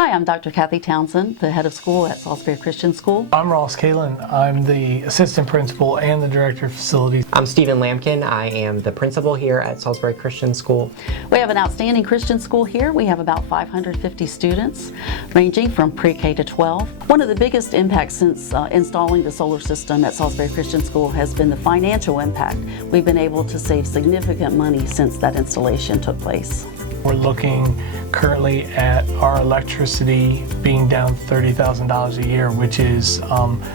Hi, I'm Dr. Kathy Townsend, the head of school at Salisbury Christian School. I'm Ross Kalin. I'm the assistant principal and the director of facilities. I'm Stephen Lampkin. I am the principal here at Salisbury Christian School. We have an outstanding Christian school here. We have about 550 students ranging from pre-K to 12. One of the biggest impacts since installing the solar system at Salisbury Christian School has been the financial impact. We've been able to save significant money since that installation took place. We're looking currently at our electricity being down $30,000 a year, which is,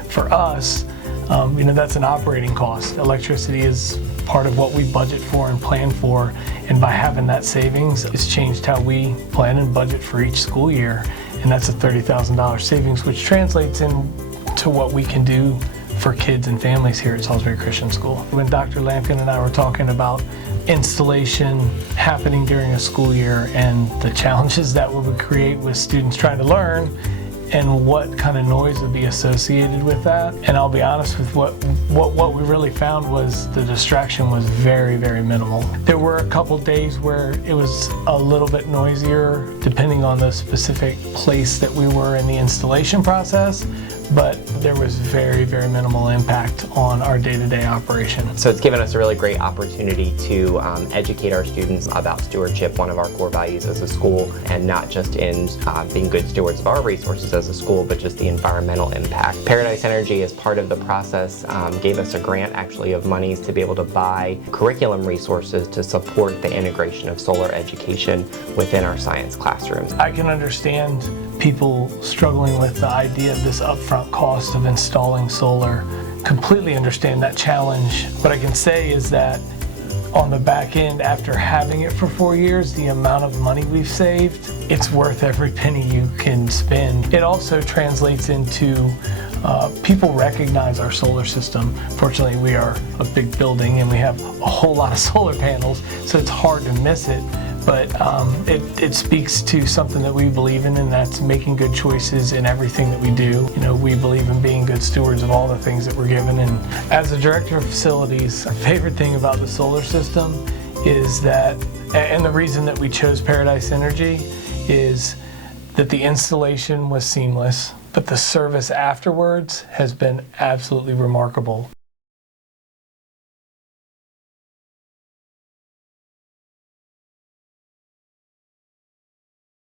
for us, that's an operating cost. Electricity is part of what we budget for and plan for, and by having that savings, it's changed how we plan and budget for each school year, and that's a $30,000 savings, which translates into what we can do for kids and families here at Salisbury Christian School. When Dr. Lampkin and I were talking about installation happening during a school year and the challenges that would create with students trying to learn and what kind of noise would be associated with that. And I'll be honest with what we really found was the distraction was very, very minimal. There were a couple days where it was a little bit noisier depending on the specific place that we were in the installation process, but there was very, very minimal impact on our day-to-day operation. So it's given us a really great opportunity to educate our students about stewardship, one of our core values as a school, and not just in being good stewards of our resources as a school, but just the environmental impact. Paradise Energy, as part of the process, gave us a grant actually of monies to be able to buy curriculum resources to support the integration of solar education within our science classrooms. I can understand people struggling with the idea of this upfront cost of installing solar. Completely understand that challenge. What I can say is that on the back end, after having it for 4 years, the amount of money we've saved, it's worth every penny you can spend. It also translates into people recognize our solar system. Fortunately, we are a big building and we have a whole lot of solar panels, so it's hard to miss it. But it speaks to something that we believe in, and that's making good choices in everything that we do. We believe in being good stewards of all the things that we're given. And as the director of facilities, our favorite thing about the solar system is that, and the reason that we chose Paradise Energy is that the installation was seamless, but the service afterwards has been absolutely remarkable.